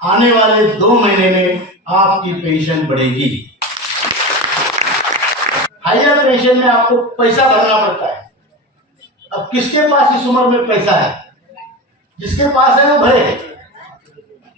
आने वाले 2 महीने में आपकी पेंशन बढ़ेगी। हायर पेंशन में आपको पैसा भरना पड़ता है। अब किसके पास इस उम्र में पैसा है? जिसके पास है वो भरे,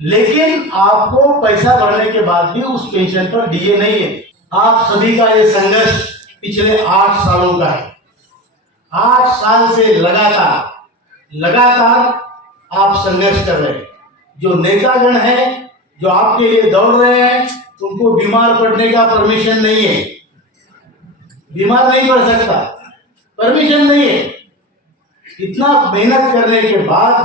लेकिन आपको पैसा भरने के बाद भी उस पेंशन पर डीए नहीं है। आप सभी का ये संघर्ष पिछले 8 सालों का है। 8 साल से लगातार आप संघर्ष कर रहे हैं। जो नेतागण हैं, जो आपके लिए दौड़ रहे हैं, उनको बीमार पड़ने का परमिशन नहीं है। बीमार नहीं पड़ सकता, परमिशन नहीं है। इतना मेहनत करने के बाद,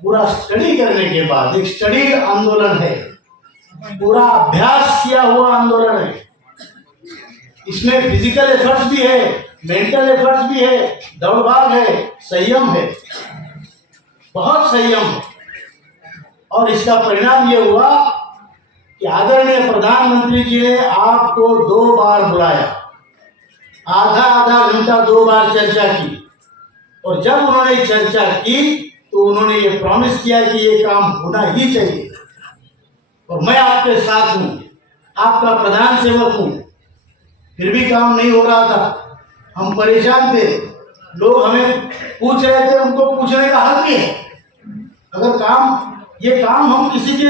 पूरा स्टडी करने के बाद, एक स्टडी आंदोलन है, पूरा अभ्यास किया हुआ आंदोलन है। इसमें फिजिकल एफर्ट्स भी है, मेंटल एफर्ट्स भी है, दौड़ भाग है, संयम है, बहुत संयम है। और इसका परिणाम ये हुआ कि आदरणीय प्रधानमंत्री जी ने आपको 2 बार बुलाया, आधा घंटा 2 बार चर्चा की। और जब उन्होंने चर्चा की तो उन्होंने ये प्रॉमिस किया कि ये काम होना ही चाहिए। और मैं आपके साथ हूं, आपका प्रधान सेवक हूं। फिर भी काम नहीं हो रहा था, हम परेशान थे। लोग हमें पूछ रहे थे, उनको पूछने का हक भी है। अगर ये काम हम किसी के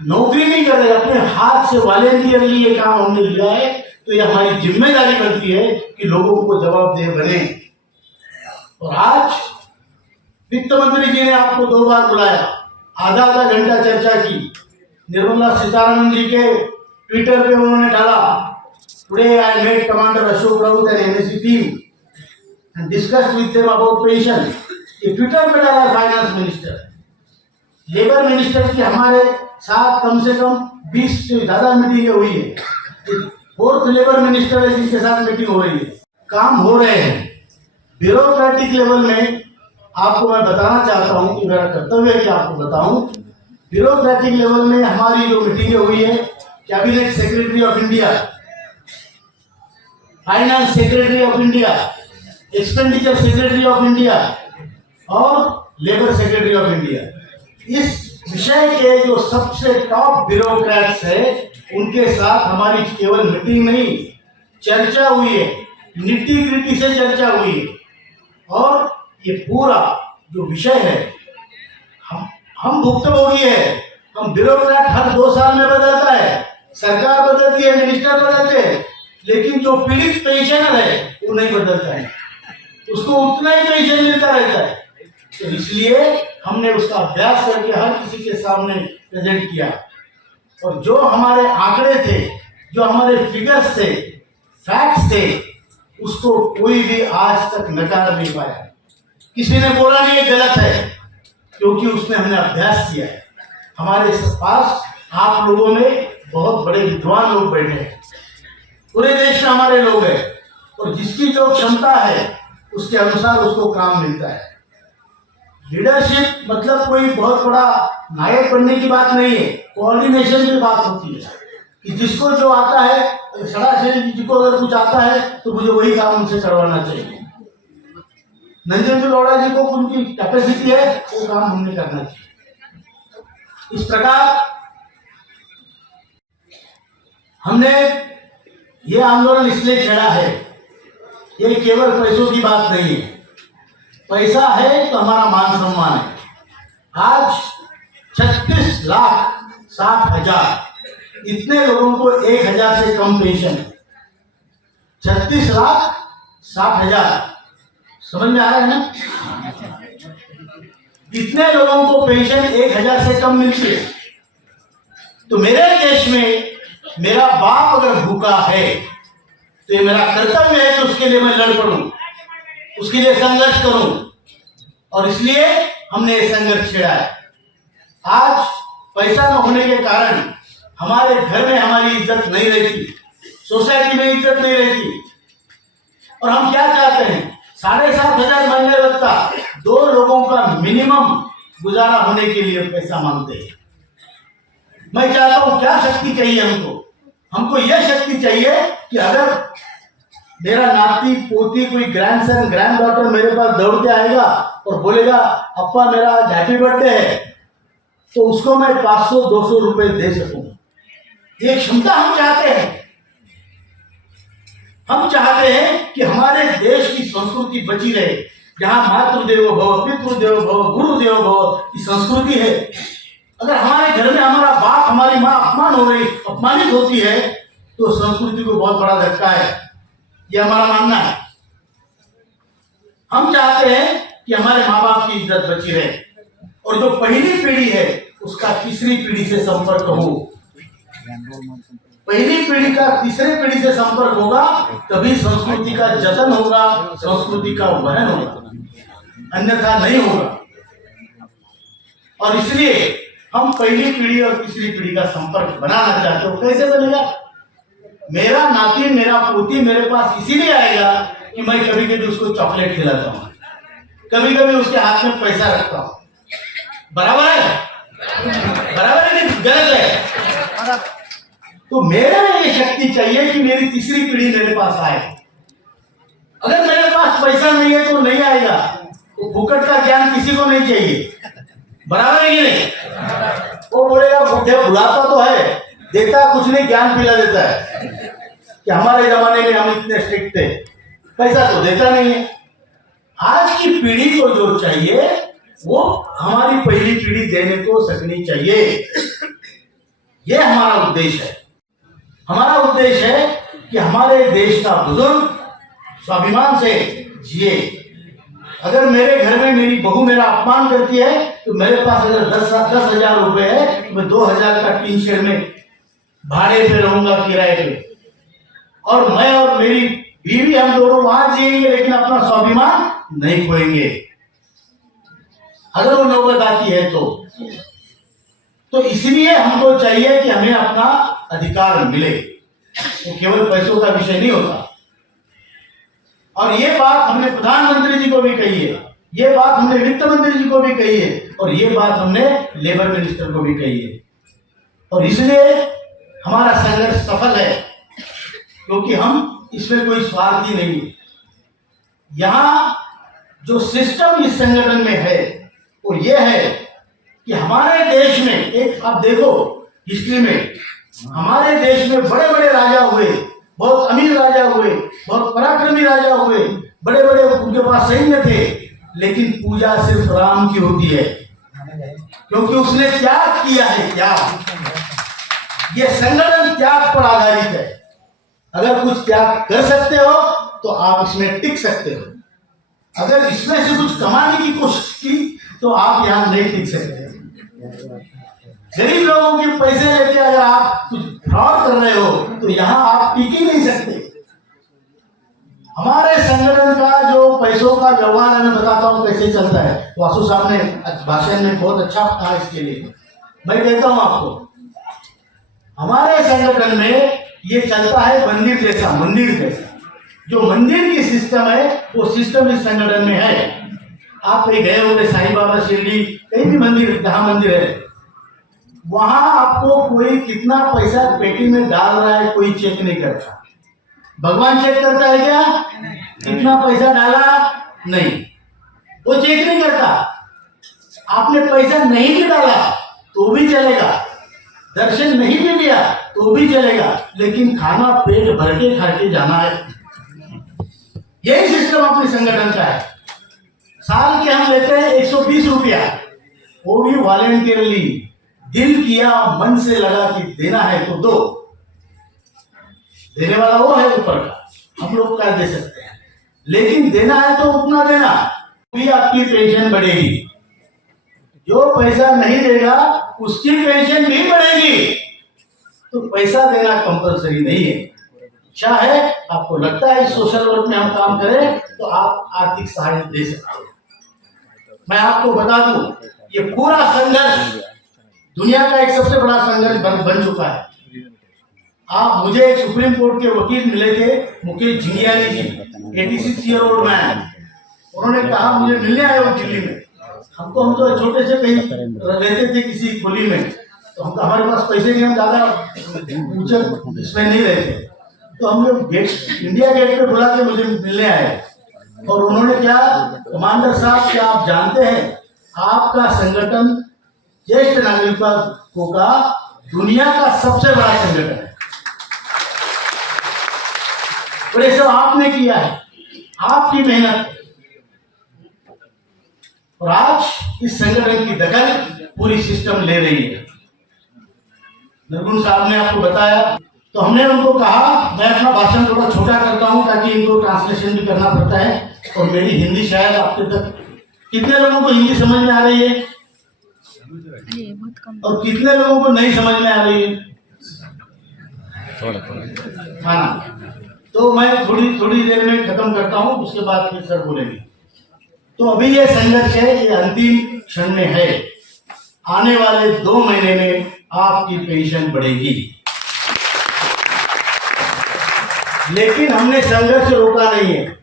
नौकरी नहीं कर रहे, अपने हाथ से वॉलेंटियरली ये काम हमने लिया है, तो ये हमारी जिम्मेदारी बनती है कि लोगों को जवाबदेह बने। और आज वित्त मंत्री जी ने आपको 2 बार बुलाया, आधा घंटा चर्चा की। निर्मला सीतारमण जी के ट्विटर पे उन्होंने डाला, today I met commander Ashok Raut and NSC team and discussed with them about pension. ये ट्विटर पे डाला फाइनेंस मिनिस्टर। लेबर मिनिस्टर की हमारे साथ कम से कम 20 से ज्यादा मीटिंगें हुई है। 4th लेबर मिनिस्टर है जिनके साथ मीटिंग हो रही है। काम हो रहे हैं। ब्यूरोक्रेटिक लेवल में आपको मैं बताना चाहता हूं कि मेरा कर्तव्य है कि आपको बताऊं। ब्यूरोक्रेटिक लेवल में हमारी जो मीटिंगें हुई है, cabinet secretary of India, finance secretary of India, expenditure secretary of India और लेबर सेक्रेटरी ऑफ इंडिया, इस विषय के जो सबसे टॉप ब्यूरोक्रेट्स है, उनके साथ हमारी केवल मीटिंग नहीं, चर्चा हुई है, निट्टी ग्रिटी से चर्चा हुई है। और ये पूरा जो विषय है, हम भुक्तभोगी है। हम ब्यूरोक्रेट हर 2 साल में बदलता है, सरकार बदलती है, मिनिस्टर बदलते हैं, लेकिन जो पीड़ित पेंशनर है वो नहीं बदलता है, उसको उतना ही पेंशन मिलता रहता है। तो इसलिए हमने उसका अभ्यास करके हर किसी के सामने प्रेजेंट किया। और जो हमारे आंकड़े थे, जो हमारे फिगर्स थे, फैक्ट्स थे, उसको कोई भी आज तक नकार नहीं पाया। किसी ने बोला नहीं ये गलत है, क्योंकि उसमें हमने अभ्यास किया है। हमारे पास आप लोगों में बहुत बड़े विद्वान लोग बैठे हैं, पूरे देश में हमारे लोग हैं, और जिसकी जो क्षमता है उसके अनुसार उसको काम मिलता है। लीडरशिप मतलब कोई बहुत बड़ा नायक बनने की बात नहीं है, कोऑर्डिनेशन की बात होती है कि जिसको जो आता है, सरासरी जी को अगर कुछ आता है तो मुझे वही काम उनसे करवाना चाहिए। नंदेंद्र गौड़ा जी को उनकी कैपेसिटी है, वो काम हमने करना चाहिए। इस प्रकार हमने ये आंदोलन इसलिए छेड़ा है, ये केवल पैसों की बात नहीं है। पैसा है तो हमारा मान सम्मान है। आज 36,60,000 इतने लोगों को 1,000 से कम पेंशन है। 36,60,000 समझ में आ रहा है ना? इतने लोगों को पेंशन 1,000 से कम मिलती है। तो मेरे देश में मेरा बाप अगर भूखा है तो ये मेरा कर्तव्य है कि उसके लिए मैं लड़ पड़ूं, उसके लिए संघर्ष करूं। और इसलिए हमने ये संघर्ष छेड़ा है। आज पैसा न होने के कारण हमारे घर में हमारी इज्जत नहीं रहती, सोसाइटी में इज्जत नहीं रहती। और हम क्या चाहते हैं? 7,500 महीने लगता 2 लोगों का मिनिमम गुजारा होने के लिए पैसा मांगते हैं। मैं चाहता हूं, क्या शक्ति चाहिए हमको यह शक्ति चाहिए कि अगर मेरा नाती पोती कोई ग्रैंडसन ग्रैंड डॉटर मेरे पास दौड़ के आएगा और बोलेगा अप्पा मेरा आज हैप्पी बर्थडे है, तो उसको मैं 500-200 रुपए दे सकूंगा। ये क्षमता हम चाहते हैं। हम चाहते हैं कि हमारे देश की संस्कृति बची रहे, जहां मातृदेवो भव, पितृदेवो भव, गुरुदेवो भव की संस्कृति है। अगर हमारे घर में हमारा बाप, हमारी माँ अपमानित होती है, तो संस्कृति को बहुत बड़ा धक्का है। यह हमारा मानना है। हम चाहते हैं कि हमारे माँ बाप की इज्जत बची रहे, और जो पहली पीढ़ी है उसका तीसरी पीढ़ी से संपर्क हो। पहली पीढ़ी का तीसरी पीढ़ी से संपर्क होगा, तभी संस्कृति का जतन होगा, संस्कृति का वहन होगा, अन्यथा नहीं होगा। और इसलिए हम पहली पीढ़ी और तीसरी पीढ़ी का संपर्क बनाना चाहते हो। कैसे बनेगा? मेरा नाती, मेरा पोती मेरे पास इसीलिए आएगा कि मैं कभी कभी उसको चॉकलेट खिलाता हूँ, कभी कभी उसके हाथ में पैसा रखता हूँ। बराबर है? बराबर है कि गलत है? तो मेरे में ये शक्ति चाहिए कि मेरी तीसरी पीढ़ी मेरे पास आए। अगर मेरे पास पैसा नहीं है तो नहीं आएगा। तो फुकट का ज्ञान किसी को नहीं चाहिए। बराबर है कि नहीं? वो बोलेगा बुलाता तो है, देता कुछ नहीं, ज्ञान पिला देता है। कि हमारे जमाने में हम इतने स्ट्रिक्ट थे, पैसा तो देता नहीं है। आज की पीढ़ी को जो चाहिए वो हमारी पहली पीढ़ी देने को सकनी चाहिए। यह हमारा उद्देश्य है। हमारा उद्देश्य है कि हमारे देश का बुजुर्ग स्वाभिमान से जिए। अगर मेरे घर में मेरी बहू मेरा अपमान करती है, तो मेरे पास अगर 10,000 रुपए है, तो मैं 2,000 का टीन शेड में भाड़े पे रहूंगा, किराए पे, और मैं और मेरी बीवी हम दोनों वहां जिएंगे, लेकिन अपना स्वाभिमान नहीं खोएंगे। अगर वो नौबत आती है तो इसलिए हमको चाहिए कि हमें अपना अधिकार मिले। वो केवल पैसों का विषय नहीं होता। और ये बात हमने प्रधानमंत्री जी को भी कही है, ये बात हमने वित्त मंत्री जी को भी कही है, और ये बात हमने लेबर मिनिस्टर को भी कही है। और इसलिए हमारा संघर्ष सफल है, क्योंकि हम इसमें कोई स्वार्थी नहीं है। यहां जो सिस्टम इस संगठन में है वो ये है कि हमारे देश में एक, आप देखो हिस्ट्री में हमारे देश में बड़े बड़े राजा हुए, बहुत अमीर राजा हुए, बहुत पराक्रमी राजा हुए, बड़े बड़े उनके पास सैन्य थे, लेकिन पूजा सिर्फ राम की होती है, क्योंकि उसने त्याग किया है। त्याग, ये संगठन त्याग पर आधारित है। अगर कुछ त्याग कर सकते हो तो आप इसमें टिक सकते हो। अगर इसमें से कुछ कमाने की कोशिश की तो आप यहां नहीं टिक सकते। गरीब लोगों के पैसे लेके अगर आप कुछ फ्रॉड कर रहे हो तो यहां आप टिक ही नहीं सकते। हमारे संगठन का जो पैसों का व्यवहार है, मैं बताता हूं कैसे चलता है। वासु साहब ने भाषण में बहुत अच्छा कहा इसके लिए। मैं कहता हूं आपको, हमारे संगठन में ये चलता है मंदिर जैसा। जो मंदिर की सिस्टम है वो सिस्टम इस संगठन में है। आप कहीं गए होंगे साईं बाबा, शिरडी, कहीं भी मंदिर, जहां मंदिर है, वहां आपको कोई कितना पैसा पेटी में डाल रहा है कोई चेक नहीं करता। भगवान चेक करता है क्या? कितना पैसा डाला? नहीं, वो चेक नहीं करता। आपने पैसा नहीं भी डाला तो भी चलेगा, दर्शन नहीं भी दिया तो भी चलेगा, लेकिन खाना पेट भर के खा के जाना है। यही सिस्टम अपने संगठन का है। साल के हम लेते हैं 120 रुपया, वो भी वॉलेंटियरली, दिल किया मन से लगा कि देना है तो दो। देने वाला वो है ऊपर का, हम लोग क्या दे सकते हैं, लेकिन देना है तो उतना देना, भी आपकी पेंशन बढ़ेगी। जो पैसा नहीं देगा उसकी पेंशन भी बढ़ेगी। तो पैसा देना कंपलसरी नहीं है। इच्छा है, आपको लगता है सोशल वर्क में हम काम करें तो आप आर्थिक सहायता दे सकते हैं। मैं आपको बता दूं, ये पूरा संघर्ष दुनिया का एक सबसे बड़ा संघर्ष बन चुका है। आप मुझे एक सुप्रीम कोर्ट के वकील मिले थे, मुकेश झिंगियानी जी, 86 ईयर ओल्ड मैन। उन्होंने कहा मुझे मिलने आए हो दिल्ली में। हम तो छोटे से कहीं रहते थे किसी खुली में, तो हम हमारे पास पैसे नहीं, हम ज्यादा ऊंचे इसमें नहीं रहते। तो हम लोग इंडिया गेट पे बुला के मुझे मिलने आए, और उन्होंने क्या, कमांडर साहब क्या आप जानते हैं आपका संगठन ज्येष्ठ नागरिकों का दुनिया का सबसे बड़ा संगठन है। और ये सब आपने किया है, आपकी मेहनत। और आज इस संगठन की दखल पूरी सिस्टम ले रही है। नरगुन साहब ने आपको बताया, तो हमने उनको कहा मैं अपना भाषण थोड़ा छोटा करता हूं ताकि इनको ट्रांसलेशन भी करना पड़ता है। और मेरी हिंदी शायद आपके तक, कितने लोगों को हिंदी समझ में आ रही है और कितने लोगों को नहीं समझ में आ रही है? हाँ, तो मैं थोड़ी देर में खत्म करता हूं, उसके बाद फिर सर बोलेंगे। तो अभी ये संघर्ष है, ये अंतिम क्षण में है। आने वाले 2 महीने में आपकी पेंशन बढ़ेगी, लेकिन हमने संघर्ष रोका नहीं है।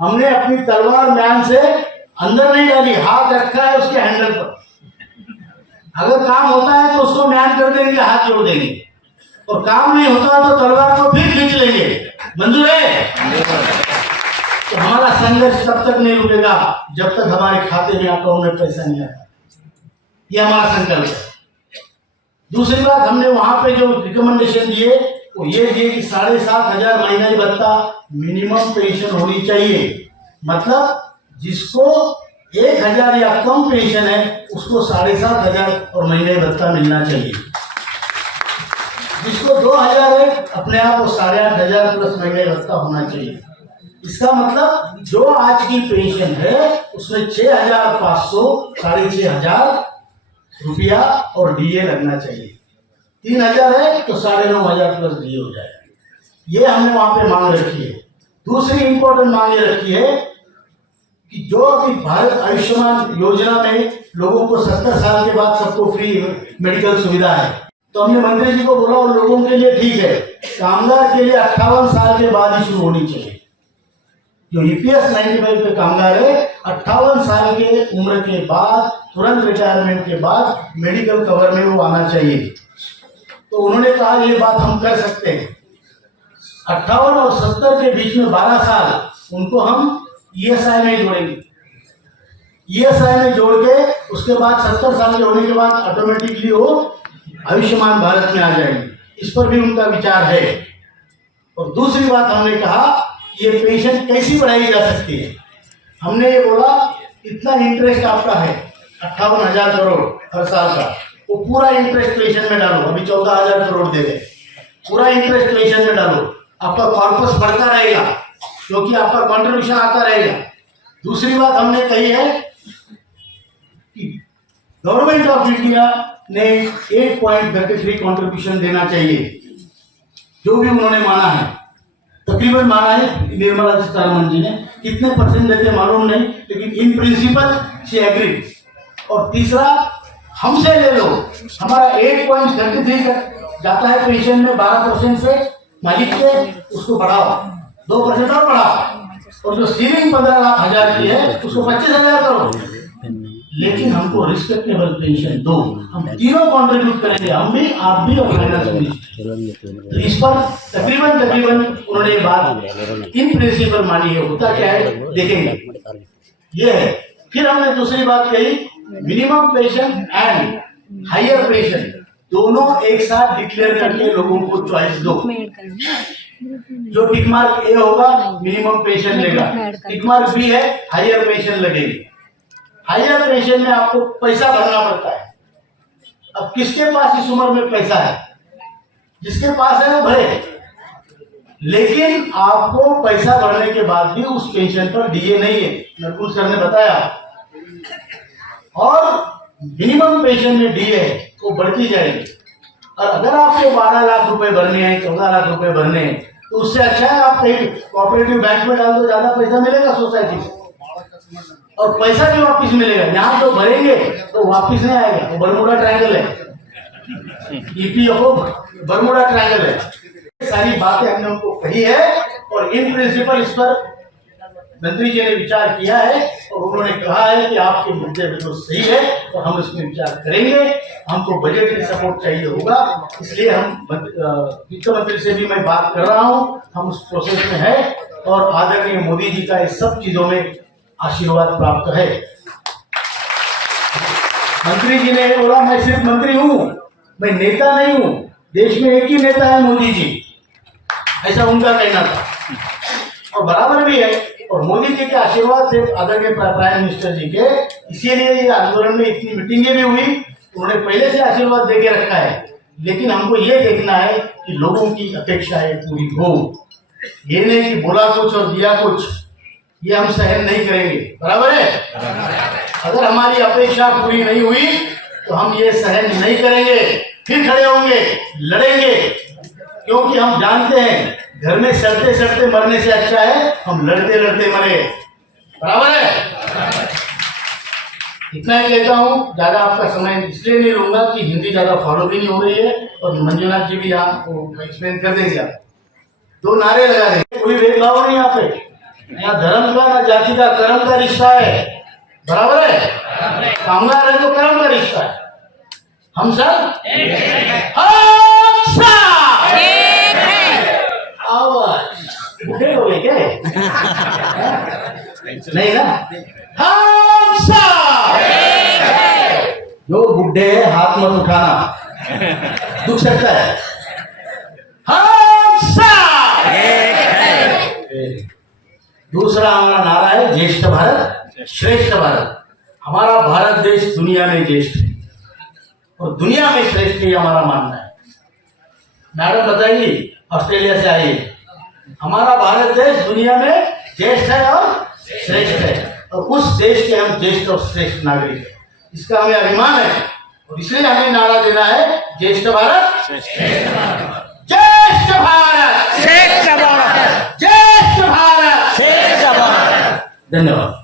हमने अपनी तलवार म्यान से अंदर नहीं डाली, हाथ रखा है उसके हैंडल पर। अगर काम होता है तो उसको म्यान कर देंगे, हाथ जोड़ देंगे, और काम नहीं होता तो तलवार को फिर खींच लेंगे। मंजूर है? तो हमारा संघर्ष तब तक नहीं रुकेगा जब तक हमारे खाते में, अकाउंट में पैसा नहीं आता। ये हमारा संकल्प है। दूसरी बात, हमने वहां पे जो रिकमेंडेशन दिए वो ये दिए कि 7,500 महीना भत्ता मिनिमम पेंशन होनी चाहिए। मतलब जिसको 1,000 या कम पेंशन है उसको 7,500 और महीने भत्ता मिलना चाहिए। जिसको 2,000 है अपने आप को 8,500 प्लस महीने भत्ता होना चाहिए। इसका मतलब जो आज की पेंशन है उसमें 6,500, 6,500 रुपया और डीए लगना चाहिए। 3,000 है तो 9,500 प्लस डीए हो जाएगा। ये हमने वहां पे मांग रखी है। दूसरी इंपॉर्टेंट मांग ये रखी है कि जो अभी भारत आयुष्मान योजना में लोगों को 70 साल के बाद सबको फ्री मेडिकल सुविधा है, तो हमने मंत्री जी को बोला उन लोगों के लिए ठीक है, कामगार के लिए 58 साल के बाद ही शुरू होनी चाहिए। जो ईपीएस 95 पे कामगार है, 58 साल के उम्र के बाद, तुरंत रिटायरमेंट के बाद मेडिकल कवर में वो आना चाहिए। तो उन्होंने कहा ये बात हम कर सकते हैं। 58 और 70 के बीच में 12 साल उनको हम ईएसआई में जोड़ेंगे। ईएसआई में जोड़ के उसके बाद 70 साल के होने के बाद ऑटोमेटिकली वो आयुष्मान भारत में आ जाएंगे। इस पर भी उनका विचार है। और दूसरी बात हमने कहा ये पेंशन कैसी बढ़ाई जा सकती है। हमने ये बोला इतना इंटरेस्ट आपका है 58,000 करोड़ हर साल का, वो पूरा इंटरेस्ट पेंशन में डालो। अभी 14,000 करोड़ दे रहे, पूरा इंटरेस्ट पेंशन में डालो। आपका कॉर्पस बढ़ता रहेगा क्योंकि आपका कंट्रीब्यूशन आता रहेगा। दूसरी बात हमने कही है कि गवर्नमेंट ऑफ इंडिया ने 8.33 कंट्रीब्यूशन देना चाहिए, जो भी उन्होंने माना है, तकरीबन माना है निर्मला सीतारमण जी ने। कितने परसेंट देते मालूम नहीं, लेकिन इन प्रिंसिपल शी एग्री। और तीसरा हमसे ले लो, हमारा 8.33 जाता है पेंशन में 12% से मालिक के, उसको बढ़ाओ 2% और बढ़ाओ। और जो सीलिंग 15,00,000 की है उसको 25,000 करो। लेकिन हमको रिस्पेक्टेबल पेंशन दो। हम तीनों कंट्रीब्यूट करेंगे, हम भी, आप भी और फाइनेंस मिनिस्टर। तो इस पर तकरीबन उन्होंने ये बात इन प्रिंसिपल मानी है। होता क्या है देखेंगे, ये है। फिर हमने दूसरी बात कही minimum pension and higher pension दोनों एक साथ डिक्लेयर करके लोगों को चॉइस दो। जो टिक मार्क ए होगा मिनिमम पेंशन लेगा, टिक मार्क बी है हायर पेंशन लगेगी। हायर पेंशन में आपको पैसा भरना पड़ता है। अब किसके पास इस उम्र में पैसा है? जिसके पास है वो भरे, लेकिन आपको पैसा भरने के बाद भी उस पेंशन पर डीए नहीं है, नरकुल सर ने बताया। और मिनिमम पेंशन में डीए है वो बढ़ती जाएगी। और अगर आपको 12 लाख रुपए भरने हैं, 14 लाख रुपए भरने हैं, तो उससे अच्छा है आप कहीं कोऑपरेटिव बैंक में डाल दो, ज्यादा पैसा मिलेगा सोसाइटी से और पैसा भी वापिस मिलेगा। यहाँ तो भरेंगे तो वापिस नहीं आएगा, वो बरमुडा ट्रायंगल है, ईपीएफओ बरमुडा ट्रायंगल है। सारी बातें हमने उनको कही है और इन प्रिंसिपल इस पर मंत्री जी ने विचार किया है और उन्होंने कहा है कि आपके मुद्दे बिल्कुल सही है और हम इसमें विचार करेंगे। हमको बजट में सपोर्ट चाहिए होगा, इसलिए हम वित्त मंत्री से भी मैं बात कर रहा हूँ, हम उस प्रोसेस में है और आदरणीय मोदी जी का इस सब चीजों में आशीर्वाद प्राप्त है। मंत्री जी ने बोला मैं सिर्फ मंत्री हूँ, मैं नेता नहीं हूँ, देश में एक ही नेता है मोदी जी, ऐसा उनका कहना था और बराबर भी है। और मोदी जी के आशीर्वाद से आदरणीय प्राइम मिनिस्टर जी के, इसीलिए ये आंदोलन में इतनी मीटिंगें भी हुई, उन्होंने पहले से आशीर्वाद दे के रखा है। लेकिन हमको ये देखना है कि लोगों की अपेक्षाएं पूरी हो, ये नहीं कि बोला कुछ और दिया कुछ, ये हम सहन नहीं करेंगे। बराबर है? अगर हमारी अपेक्षा पूरी नहीं हुई तो हम ये सहन नहीं करेंगे, फिर खड़े होंगे, लड़ेंगे, क्योंकि हम जानते हैं घर में सड़ते सड़ते मरने से अच्छा है हम लड़ते लड़ते मरे। बराबर है? इतना ही कहता हूँ, ज्यादा आपका समय इसलिए नहीं लूंगा कि हिंदी ज्यादा फॉलो भी नहीं हो रही है और मंजुनाथ जी भी यहाँ एक्सप्लेन कर देंगे। आप 2 नारे लगा रहे, कोई भेदभाव नहीं यहाँ पे, यहाँ धर्म का ना जाति का, कर्म का रिश्ता है। बराबर है? कामगार है तो कर्म का रिश्ता है। हम सब बुढ़े हो गए क्या? नहीं ना? हम सब जो बुढ़े हैं हाथ मत उठाना, दुख सकता है। हम सब दूसरा हमारा नारा है ज्येष्ठ भारत श्रेष्ठ भारत। हमारा भारत देश दुनिया में ज्येष्ठ है और दुनिया में श्रेष्ठ है, हमारा मानना है। मैडम बताएंगी ऑस्ट्रेलिया से आई, हमारा भारत देश दुनिया में ज्येष्ठ है और श्रेष्ठ है और उस देश के हम ज्येष्ठ और श्रेष्ठ नागरिक हैं, इसका हमें अभिमान है और इसलिए हमें नारा देना है ज्येष्ठ भारत ज्येष्ठ भारत ज्येष्ठ भारत ज्येष्ठ भारत। धन्यवाद।